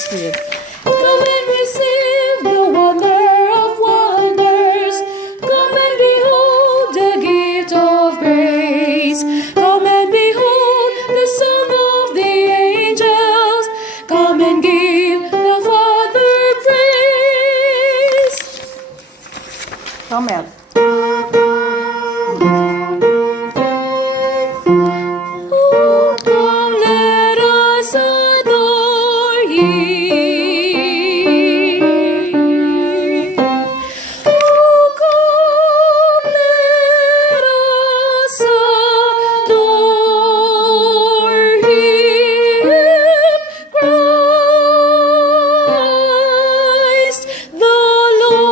Holy Spirit. Come and receive the wonder of wonders. Come and behold the gift of grace. Come and behold the song of the angels. Come and give the Father praise. Romel. Oh, come, let us adore Him. Oh, come, let us adore Him. Christ the Lord.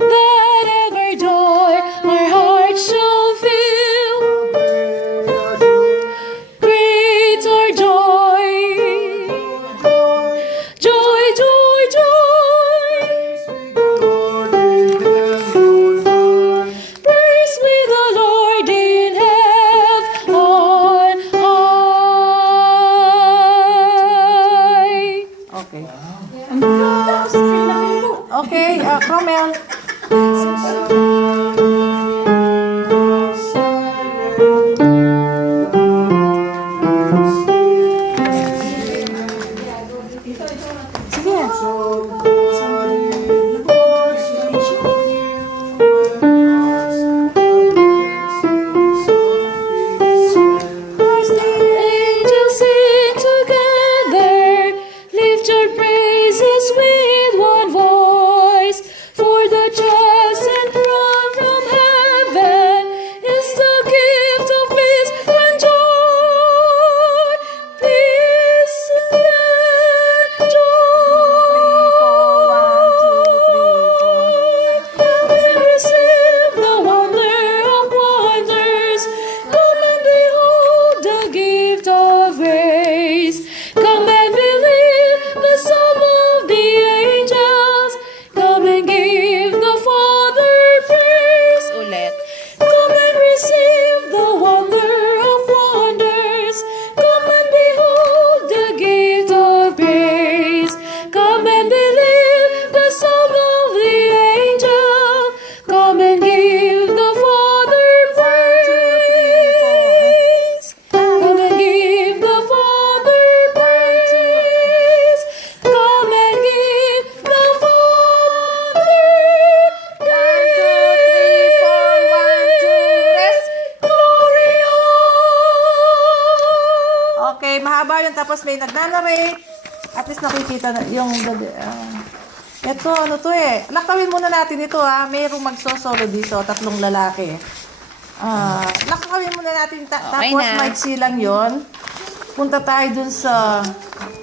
That ever joy our hearts shall feel. Great our joy. Joy, joy, joy. Praise we the Lord in heaven on high. Okay. Okay, Romel. Sige. Angels sing together, lift your praises with one voice. For the just and from heaven is the gift of peace and joy. Peace and joy. Come and receive the wonder of wonders. Come and behold the gift of grace. Come and believe the song of the angels. Come and give the Father praise. Ulit. Come and receive the wonder of wonders. Come and behold the gift of grace. Come and believe the song of the angel. Come and give the Father praise. Come and give the Father praise. Come and give the Father praise. Gloria. Okay, mahaba yun. Tapos may nagnanarate. At least nakikita na yung... ito, ano to eh. Lakawin muna natin ito ha. Mayroong magsosolo dito. 3 lalaki. Lakawin muna natin. Okay Tapos na. maiksi lang yun. Punta tayo dun sa...